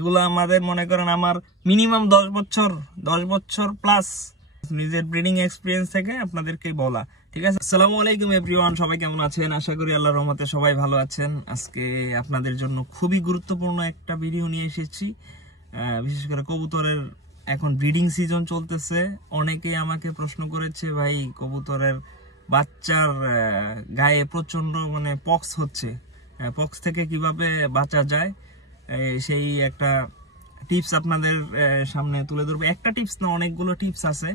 এগুলো আমাদের মনে করেন আমার মিনিমাম 10 বছর প্লাস নিজের ব্রিডিং এক্সপিরিয়েন্স থেকে আপনাদেরকে বলা। ঠিক আছে, আসসালামু আলাইকুম এভরিওয়ান, সবাই কেমন আছেন? আশা করি আল্লাহর রহমতে সবাই ভালো আছেন। আজকে আপনাদের জন্য খুবই গুরুত্বপূর্ণ একটা ভিডিও নিয়ে এসেছি। বিশেষ করে কবুতরের এখন ব্রিডিং সিজন চলতেছে। অনেকেই আমাকে প্রশ্ন করেছে, ভাই কবুতরের বাচ্চার গায়ে প্রচন্ড পক্স হচ্ছে, পক্স থেকে কিভাবে বাঁচা যায় সেই একটা টিপস আপনাদের সামনে তুলে ধরবো। একটা টিপস না, অনেকগুলো টিপস আছে।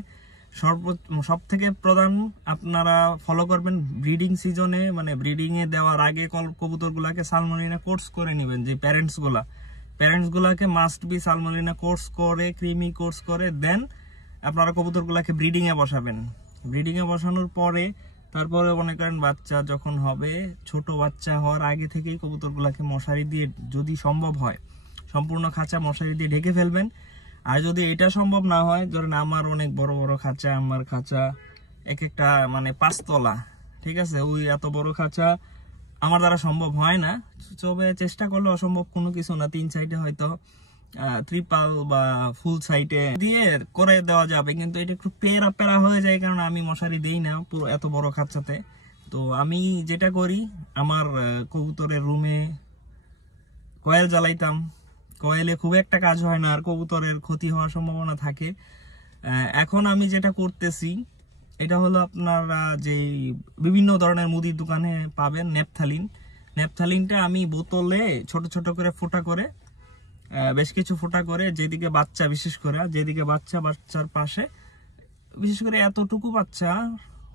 সব থেকে প্রধান আপনারা ফলো করবেন ব্রিডিং সিজনে, ব্রিডিং এ দেওয়ার আগে কবুতরগুলাকে সালমোনেলা কোর্স করে নেবেন। যে প্যারেন্টস গুলাকে মাস্ট বি সালমোনেলা কোর্স করে, ক্রিমি কোর্স করে দেন আপনারা কবুতরগুলাকে ব্রিডিং এ বসাবেন। ব্রিডিং এ বসানোর পরে তারপরে মনে করেন বাচ্চা যখন হবে, ছোট বাচ্চা হওয়ার আগে থেকেই কবুতরগুলাকে মশারি দিয়ে, যদি সম্ভব হয় সম্পূর্ণ খাঁচা মশারি দিয়ে ঢেকে ফেলবেন। আর যদি এটা সম্ভব না হয়, ধরেন আমার অনেক বড় বড় খাঁচা, আমার খাঁচা এক একটা 5 তলা, ঠিক আছে, ওই এত বড় খাঁচা আমার দ্বারা সম্ভব হয় না। তবে চেষ্টা করলে অসম্ভব কোনো কিছু না। 3 সাইডে হয়তো ট্রিপাল বা ফুল সাইডে দিয়ে করে দেওয়া যাবে, কিন্তু এটা একটু পেরা হয়ে যায়, কারণ আমি মশারি দেই না পুরো এত বড় খাঁচাতে। তো আমি যেটা করি, আমার কবুতরের রুমে কয়েল জ্বালাইতাম। কয়েলে খুব একটা কাজ হয় না, আর কবুতরের ক্ষতি হওয়ার সম্ভাবনা থাকে। এখন আমি যেটা করতেছি, এটা হলো আপনারা যে বিভিন্ন ধরনের মুদির দোকানে পাবেন নেপথালিনটা আমি বোতলে ছোট ছোট করে ফোঁটা করে, বেশ কিছু ফোঁটা করে, যেদিকে বাচ্চা, বিশেষ করে যেদিকে বাচ্চার পাশে, বিশেষ করে এতটুকু বাচ্চা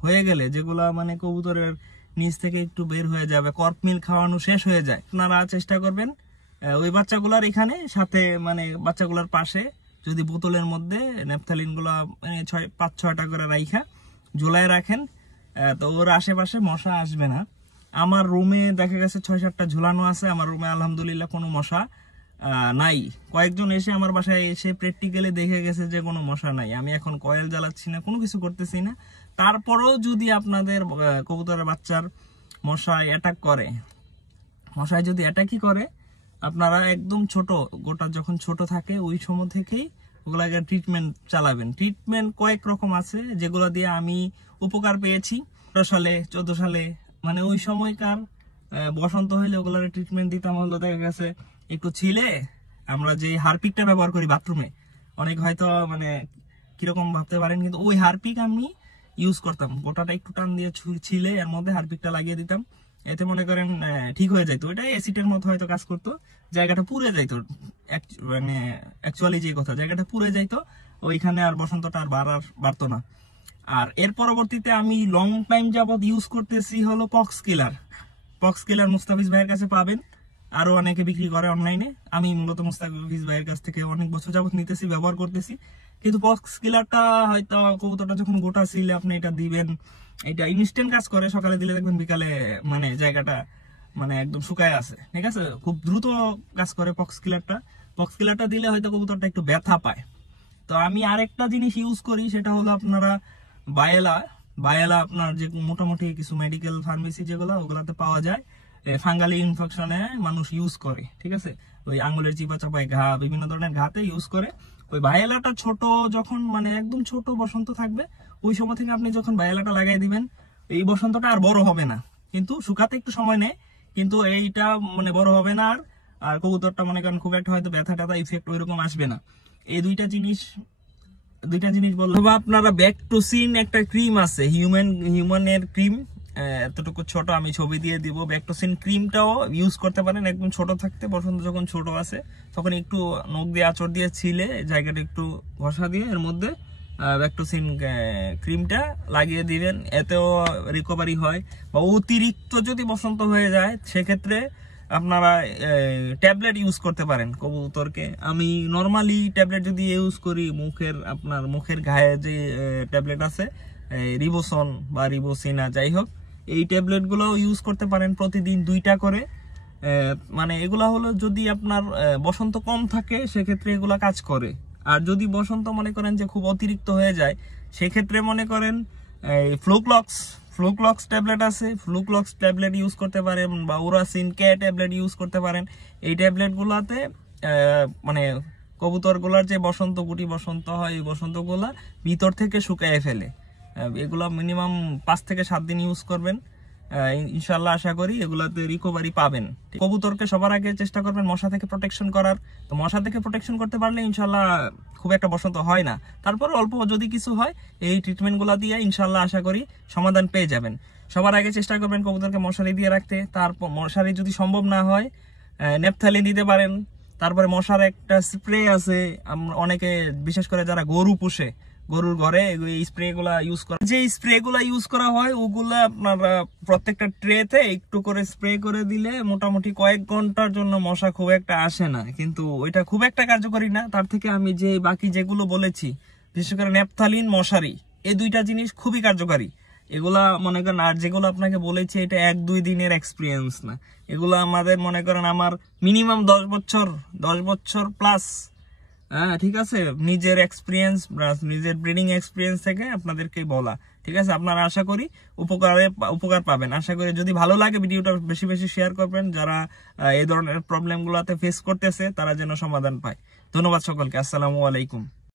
হয়ে গেলে, যেগুলা কবুতরের নিচ থেকে একটু বের হয়ে যাবে, কর্প মিল খাওয়ানো শেষ হয়ে যায়, আপনারা চেষ্টা করবেন ওই বাচ্চাগুলার এখানে সাথে বাচ্চাগুলার পাশে যদি বোতলের মধ্যে নেপথালিন গুলা 5-6টা করে রাইখা ঝুলায় রাখেন, তো ওর আশেপাশে মশা আসবে না। আমার রুমে দেখা গেছে 6-7টা ঝুলানো আছে। আমার রুমে আলহামদুলিল্লাহ কোনো মশা নাই। কয়েকজন এসে আমার বাসায় এসে প্র্যাকটিক্যালি দেখে গেছে যে কোনো মশা নাই। আমি এখন কয়েল জ্বালাচ্ছি না, কোনো কিছু করতেছি না। তারপরেও যদি আপনাদের কবুতরের বাচ্চার মশায় যদি অ্যাটাকই করে, আপনারা একদম ছোট গোটা যখন ছোট থাকে ওই সময় থেকেই ওগুলাকে ট্রিটমেন্ট চালাবেন। ট্রিটমেন্ট কয়েক রকম আছে, যেগুলো দিয়ে আমি উপকার পেয়েছি। 14 সালে ওই সময়কার বসন্ত হইলে ওগুলোর ট্রিটমেন্ট দিতাম হলো, দেখা গেছে একটু ছিলে, আমরা যে হারপিকটা ব্যবহার করি বাথরুমে, অনেক হয়তো কিরকম ভাবতে পারেন, কিন্তু ওই হারপিক আমি ইউজ করতাম। গোটাটা একটু টান দিয়ে ছিলে এর মধ্যে হারপিকটা লাগিয়ে দিতাম, এতে মনে করেন ঠিক হয়ে যাইতো। ওইটাই অ্যাসিডের মতো হয়তো কাজ করতো, জায়গাটা পুড়ে যাইতো। অ্যাকচুয়ালি যে কথা, জায়গাটা পুড়ে যাইতো, ওইখানে আর বসন্তটা আর বাড়তো না। আর এর পরবর্তীতে আমি লং টাইম যাবত ইউজ করতেছি হলো পক্স কিলার। মুস্তাফিজ ভাইয়ের কাছে পাবেন, আরো অনেকে বিক্রি করে অনলাইনে। আমি মূলত মুস্তাফিজ ভাইয়ের কাছ থেকে অনেক বছর যাবত নিতেছি, ব্যবহার করতেছি। কিন্তু পক্স কিলারটা হয়তো কবুতরটা যখন গোটা ছিলে আপনি এটা দিবেন, এটা ইনস্ট্যান্ট কাজ করে। সকালে দিলে দেখবেন বিকালে জায়গাটা একদম শুকায় আছে, ঠিক আছে, খুব দ্রুত কাজ করে পক্স কিলারটা দিলে হয়তো কবুতরটা একটু ব্যথা পায়। তো আমি আরেকটা জিনিস ইউজ করি, সেটা হলো আপনারা বায়েলা আপনার যে মোটামুটি কিছু মেডিকেল ফার্মেসি যেগুলো, ওগুলাতে পাওয়া যায়। ফাঙ্গালি ইনফেকশনে মানুষ ইউজ করে, ঠিক আছে, ওই আঙুলের চিপা চাপায় ঘা, বিভিন্ন ধরনের ঘাতে ইউজ করে। ওই বায়েলাটা ছোট যখন একদম ছোট বসন্ত থাকবে, ওই সময় থেকে আপনি যখন বায়েলাটা লাগাই দিবেন, এই বসন্তটা আর বড় হবে না, কিন্তু শুকাতে একটু সময় নেয়, কিন্তু এইটা বড় হবে না। আর কবুতরটা মনে করেন খুব একটা হয়তো ব্যথা ট্যাথা ইফেক্ট ওইরকম আসবে না। এই দুইটা জিনিস বলবো। আপনারা ব্যাকটোসিন একটা ক্রিম আছে, হিউম্যানের ক্রিম, এতটুকু ছোট, আমি ছবি দিয়ে দিব। ব্যাকটোসিন ক্রিমটাও ইউজ করতে পারেন একদম ছোট থাকতে। বসন্ত যখন ছোট আছে তখন একটু নখ দিয়ে আঁচড় দিয়ে ছিলে জায়গাটা একটু ঘষা দিয়ে এর মধ্যে ব্যাকটোসিন ক্রিমটা লাগিয়ে দিবেন, এতেও রিকভারি হয়। বা অতিরিক্ত যদি বসন্ত হয়ে যায়, সেক্ষেত্রে আপনারা ট্যাবলেট ইউজ করতে পারেন কবুতরকে। আমি নর্মালি ট্যাবলেট যদি ইউজ করি, মুখের গায়ে যে ট্যাবলেট আছে, রিবোসন বা রিবোসিনা, যাই হোক, এই ট্যাবলেট গুলো ইউজ করতে পারেন প্রতিদিন 2টা করে। এগুলা হলো যদি আপনার বসন্ত কম থাকে, সেক্ষেত্রে এগুলা কাজ করে। আর যদি বসন্ত মনে করেন যে খুব অতিরিক্ত হয়ে যায়, সেক্ষেত্রে মনে করেন ফ্লুক্লক্স ট্যাবলেট আছে, ফ্লুক্লক্স ট্যাবলেট ইউজ করতে পারেন, বা উরাসিন কে ট্যাবলেট ইউজ করতে পারেন। এই ট্যাবলেটগুলোতে মানে কবুতরগুলার যে বসন্ত গুটি বসন্ত হয়, এই বসন্তগুলা ভিতর থেকে শুকায় ফেলে। এগুলা মিনিমাম 5 থেকে 7 দিন ইউজ করবেন, ইনশাল্লাহ আশা করি এগুলাতে রিকভারি পাবেন। কবুতরকে সবার আগে চেষ্টা করবেন মশা থেকে প্রোটেকশন করার। তো মশা থেকে প্রোটেকশন করতে পারলে ইনশাল্লাহ খুব একটা বসন্ত হয় না। তারপর অল্প যদি কিছু হয়, এই ট্রিটমেন্টগুলো দিয়ে ইনশাল্লাহ আশা করি সমাধান পেয়ে যাবেন। সবার আগে চেষ্টা করবেন কবুতরকে মশারি দিয়ে রাখতে। তারপর মশারি যদি সম্ভব না হয়, নেপথালিন দিতে পারেন। তারপরে মশার একটা স্প্রে আছে, অনেকে বিশেষ করে যারা গরু পুষে, গরুর ঘরে এই স্প্রে গুলা ইউজ করা, যে স্প্রে গুলা ইউজ করা হয় ওগুলা আপনার প্রত্যেকটা ট্রেতে একটু করে স্প্রে করে দিলে মোটামুটি কয়েক ঘন্টার জন্য মশা খুব একটা আসে না, কিন্তু ওইটা খুব একটা কার্যকরী না। তার থেকে আমি যে বাকি যেগুলো বলেছি, বিশেষ করে নেপথালিন, মশারি, এই দুইটা জিনিস খুবই কার্যকারী। এগুলা মনে করেন, আর যেগুলো আপনাকে বলেছি এটা 1-2 দিনের এক্সপিরিয়েন্স না, এগুলো আমাদের মনে করেন আমার মিনিমাম 10 বছর প্লাস। হ্যাঁ, ঠিক আছে, নিজের এক্সপিরিয়েন্স, নিজের ব্রিডিং এক্সপিরিয়েন্স থেকে আপনাদেরকে বলা। ঠিক আছে, আপনারা আশা করি উপকার পাবেন। আশা করি যদি ভালো লাগে ভিডিওটা বেশি বেশি শেয়ার করবেন, যারা এই ধরনের প্রবলেম গুলাতে ফেস করতেছে তারা যেন সমাধান পায়। ধন্যবাদ সকলকে, আসসালামু আলাইকুম।